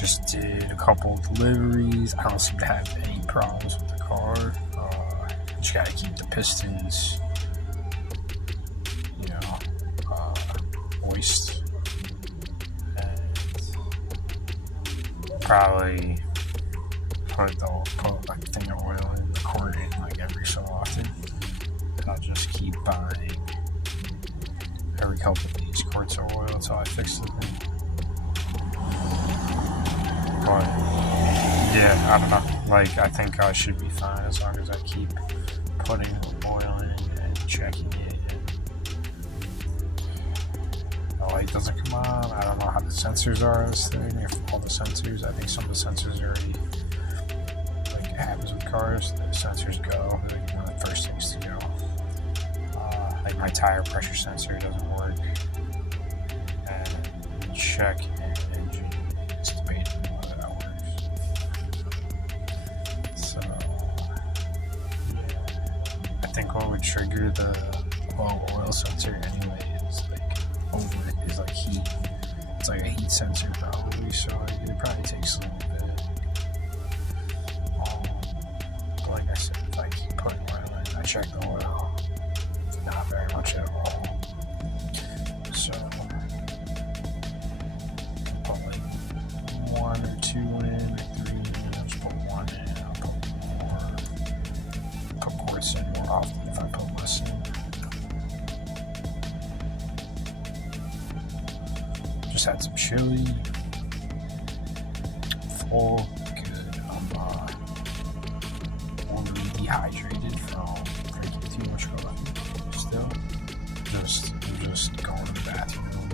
Just did a couple deliveries. I don't seem to have any problems with the car. Just gotta keep the pistons, moist. And probably put like a thing of oil in the quart in like every so often. And I'll just keep buying every couple of these quarts of oil until I fix the thing. But yeah, I don't know. Like, I think I should be fine as long as I keep putting oil in and checking it. The light doesn't come on. I don't know how the sensors are on this thing. If all the sensors, I think some of the sensors already, like it happens with cars, the sensors go. They're like one of the first things to go. Like my tire pressure sensor doesn't work. And check engine is debating whether that works. So yeah, I think what would trigger the low oil sensor anyway is like heat. It's like a heat sensor probably, so it probably takes a little bit. But like I said, if I keep putting oil in, I check the oil, not very much at all. So put like 1 or 2 in, or 3 in. I'll just put 1 in. I'll put more. Put quarts in more often if I put less in. Just had some chili. Full, good. I'm already dehydrated from drinking too much coffee. Still, I'm just going to the bathroom.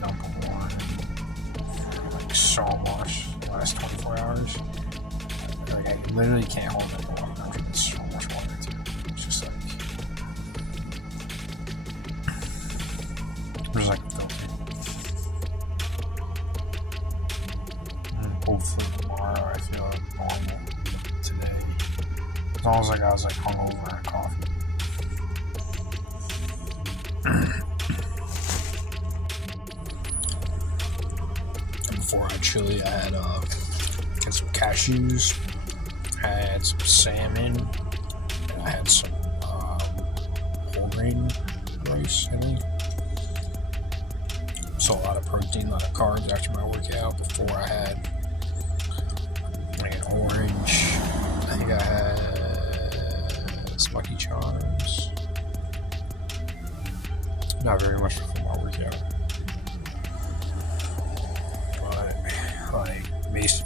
Number 1, like so much the last 24 hours. Like I literally can't hold it more. I'm drinking so much water too. It's just like I'm just like filthy. Hopefully tomorrow I feel like normal. Today, as long as I was like hungover and coffee. Before I had chili, I had some cashews, I had some salmon, and I had some whole grain rice, I think. So a lot of protein, a lot of carbs after my workout. Before I had like an orange. I think I had some Lucky Charms. Not very much before my workout. But like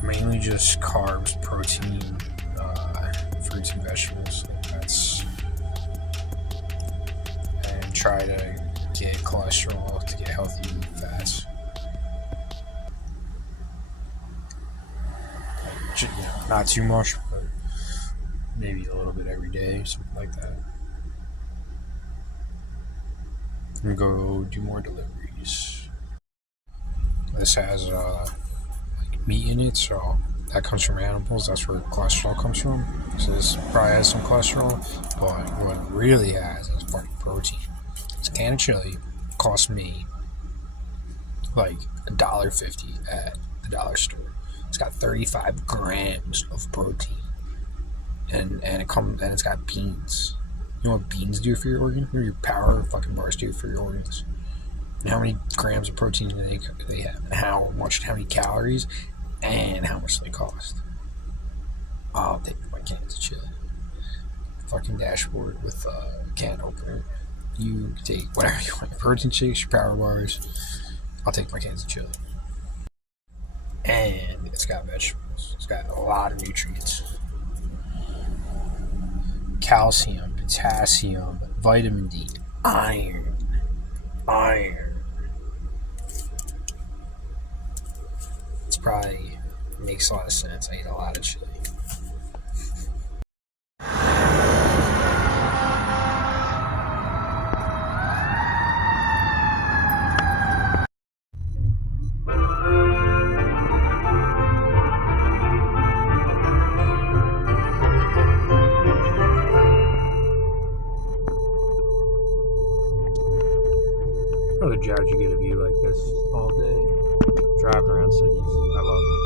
mainly just carbs, protein, fruits and vegetables. That's, and try to get cholesterol to get healthy fats. Not too much, but maybe a little bit every day, something like that. I'm gonna go do more deliveries. This has like meat in it, so that comes from animals. That's where cholesterol comes from. So this probably has some cholesterol, but what it really has is fucking protein. It's a can of chili. Cost me like $1.50 at the dollar store. It's got 35 grams of protein, and it's got beans. You know what beans do for your organ? Or your power fucking bars do for your organs? And how many grams of protein do they have? And how many calories, and how much they cost? I'll take my cans of chili. Fucking dashboard with a can opener. You take whatever you want. Your protein shakes, your power bars. I'll take my cans of chili. And it's got vegetables. It's got a lot of nutrients. Calcium, potassium, vitamin D, iron. It's probably makes a lot of sense. I eat a lot of chili. What other jobs you get a view like this all day? driving around cities. I love it.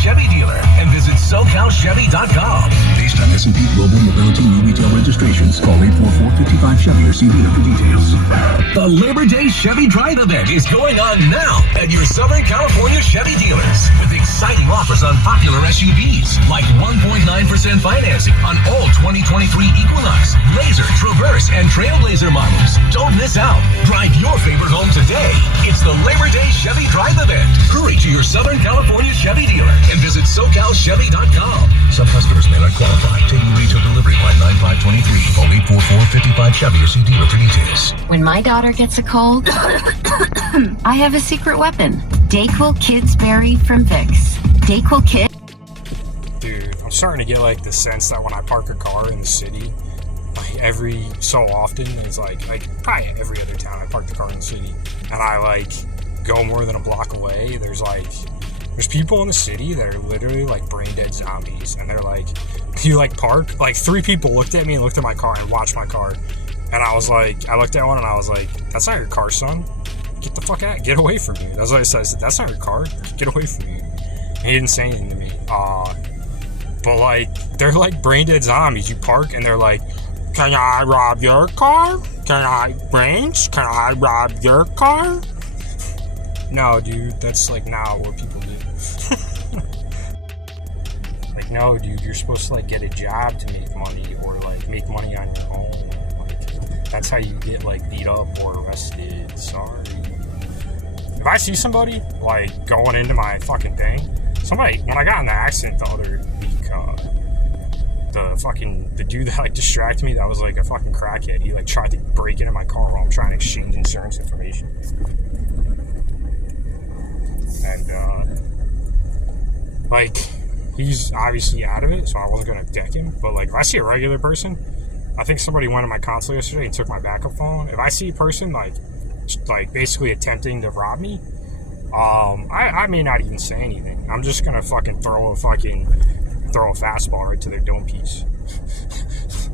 Chevy dealer and visit SoCalChevy.com. Based on S&P Global Mobility New Retail Registrations, call 844-55-CHEVY or see dealer for details. The Labor Day Chevy Drive event is going on now at your Southern California Chevy dealers with exciting offers on popular SUVs like 1.9% financing on all 2023 Equinox, Blazer, Traverse, and Trailblazer models. Don't miss out. Drive your favorite home today. It's the Labor Day Chevy Drive event. Hurry to your Southern California Chevy dealer and visit SoCalChevy.com. Some customers may not qualify. Taking retail delivery by 9523. Call 844-55-CHEVY or see dealer for details. When my daughter gets a cold, I have a secret weapon. Dayquil Kids Berry from Vicks. Dayquil Kids. Dude, I'm starting to get like the sense that when I park a car in the city, like every so often, it's like probably every other town I park the car in the city, and I like go more than a block away, there's people in the city that are literally like brain dead zombies, and they're like, you like park, like 3 people looked at me and looked at my car and watched my car, and I was like, I looked at one and I was like, that's not your car, son. Get the fuck out, get away from me. That's what I said. I said, that's not your car, get away from me. And he didn't say anything to me. But like, they're like brain dead zombies. You park and they're like, can I rob your car? Can I rob your car? No, dude, that's like not what people do. Like, no, dude, you're supposed to like get a job to make money, or like make money on your own. Like, that's how you get like beat up or arrested. Sorry. If I see somebody like going into my fucking thing, when I got in the accident the other week, the dude that like distracted me, that was like a fucking crackhead. He like tried to break into my car while I'm trying to exchange insurance information. And like, he's obviously out of it, so I wasn't gonna deck him. But like, if I see a regular person, I think somebody went on my console yesterday and took my backup phone. If I see a person like basically attempting to rob me, I may not even say anything. I'm just gonna fucking throw a fastball right to their dome piece.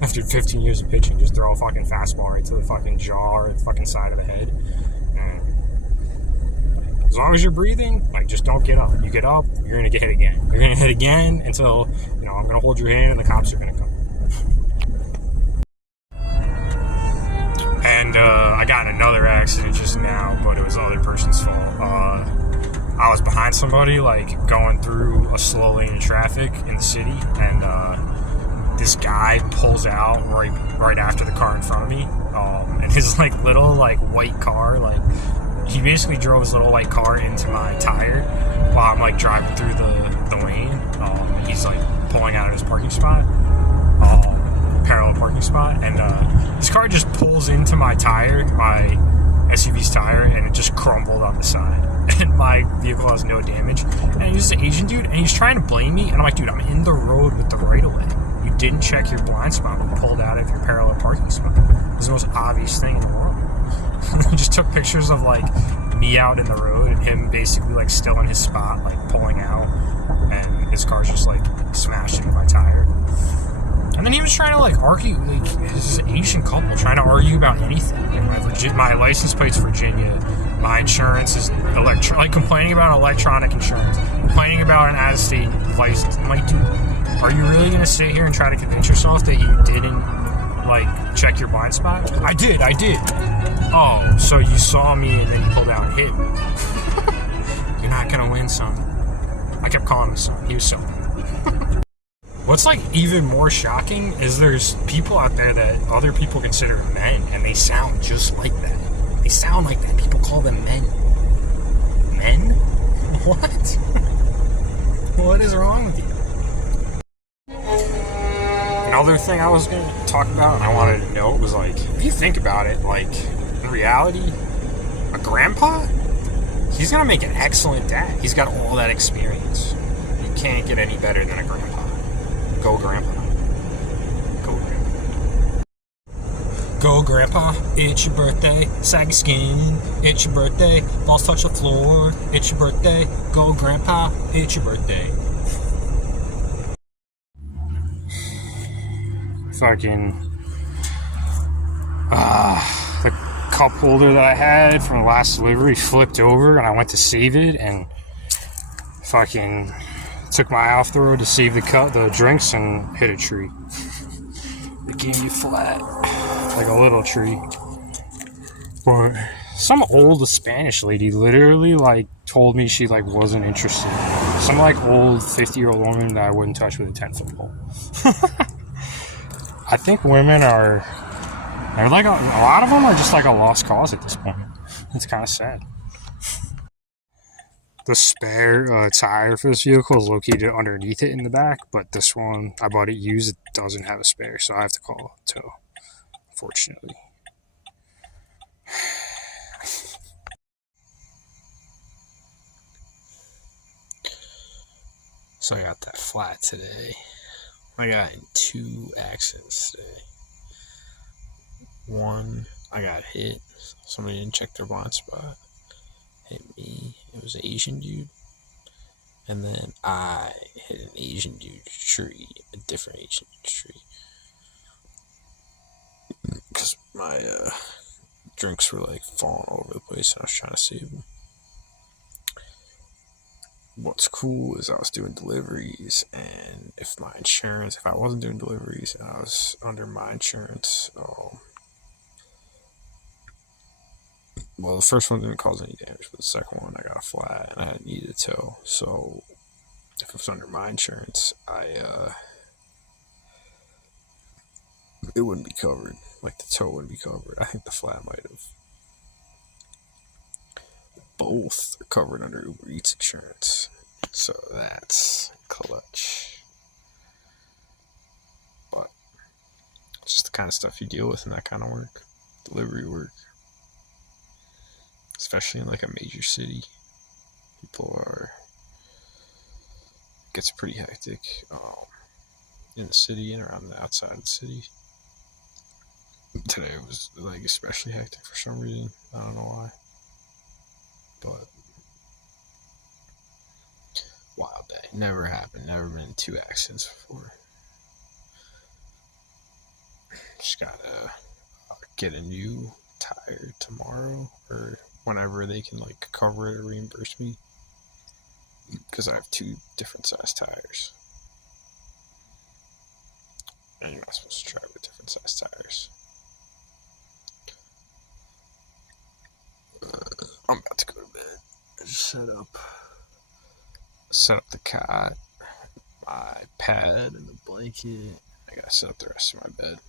After 15 years of pitching, just throw a fucking fastball right to the fucking jaw or the fucking side of the head. And as long as you're breathing, like, just don't get up. You get up, you're gonna get hit again. You're gonna hit again until, I'm gonna hold your hand and the cops are gonna come. And I got in another accident just now, but it was the other person's fault. I was behind somebody, like, going through a slow lane of traffic in the city, and this guy pulls out right after the car in front of me, and his like little like white car, like he basically drove his little white car into my tire while I'm like driving through the lane. He's like pulling out of his parking spot, parallel parking spot, and his car just pulls into my tire, my SUV's tire, and it just crumbled on the side. And my vehicle has no damage. And he's an Asian dude, and he's trying to blame me. And I'm like, dude, I'm in the road with the right of way. You didn't check your blind spot when you pulled out of your parallel parking spot. It's the most obvious thing in the world. He just took pictures of like me out in the road and him basically like still in his spot, like pulling out, and his car's just like smashed into my tire. And then he was trying to like argue, like this is an Asian couple trying to argue about anything. Like, my license plate's Virginia, my insurance is like complaining about electronic insurance, complaining about an out-of-state license. I'm like, dude, are you really gonna sit here and try to convince yourself that you didn't like check your blind spot? I did. Oh, so you saw me and then you pulled out and hit me. You're not gonna win, son. I kept calling him son. He was so mad. What's like even more shocking is there's people out there that other people consider men, and they sound just like that. They sound like that. People call them men. Men? What? What is wrong with you? Another thing I was going to talk about and I wanted to note was like, if you think about it, like in reality, a grandpa, he's going to make an excellent dad. He's got all that experience. You can't get any better than a grandpa. Go grandpa. Go grandpa. Go grandpa, it's your birthday. Saggy skin, it's your birthday. Balls touch the floor, it's your birthday. Go grandpa, it's your birthday. Fucking the cup holder that I had from the last delivery flipped over, and I went to save it and fucking took my eye off the road to save the drinks and hit a tree. It gave me flat, like a little tree. But some old Spanish lady literally like told me she like wasn't interested. Some like old 50-year-old woman that I wouldn't touch with a 10-foot pole. I think women they're like a lot of them are just like a lost cause at this point. It's kind of sad. The spare tire for this vehicle is located underneath it in the back, but this one, I bought it used, it doesn't have a spare, so I have to call tow, unfortunately. So I got that flat today. I got in 2 accidents today. One, I got hit. Somebody didn't check their blind spot. Hit me. It was an Asian dude. And then I hit an Asian dude's tree. A different Asian dude's tree. Because my drinks were like falling all over the place and I was trying to save them. What's cool is I was doing deliveries, and if I wasn't doing deliveries and I was under my insurance, well, the first one didn't cause any damage, but the second one I got flat and I needed a tow. So if it was under my insurance, it wouldn't be covered. Like the tow wouldn't be covered. I think the flat might have. Both are covered under Uber Eats insurance. So that's clutch. But it's just the kind of stuff you deal with in that kind of work. Delivery work. Especially in like a major city. Gets pretty hectic in the city and around the outside of the city. Today was like especially hectic for some reason. I don't know why. But wild day. Never happened. Never been in 2 accidents before. Just gotta get a new tire tomorrow or whenever they can like cover it or reimburse me. Because I have 2 different size tires. And you're not supposed to drive with different size tires. I'm about to go to bed. Set up the cot, my pad, and the blanket. I gotta set up the rest of my bed.